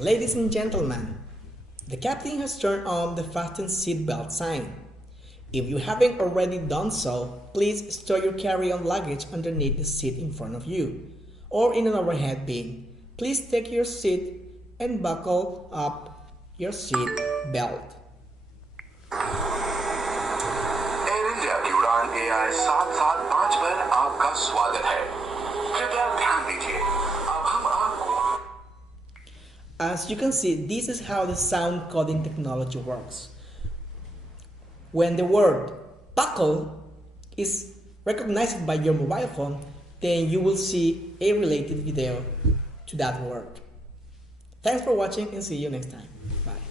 Ladies and gentlemen, the captain has turned on the fasten seatbelt sign. If you haven't already done so, please store your carry-on luggage underneath the seat in front of you or in an overhead bin. Please take your seat and buckle up your seat belt. Air India की उड़ान AI 775 पर आपका स्वागत है। कृपया ध्यान दीजिए, अब हम आपको As you can see, this is how the sound coding technology works. When the word buckle is recognized by your mobile phone, then you will see a related video to that word. Thanks for watching and see you next time. Bye.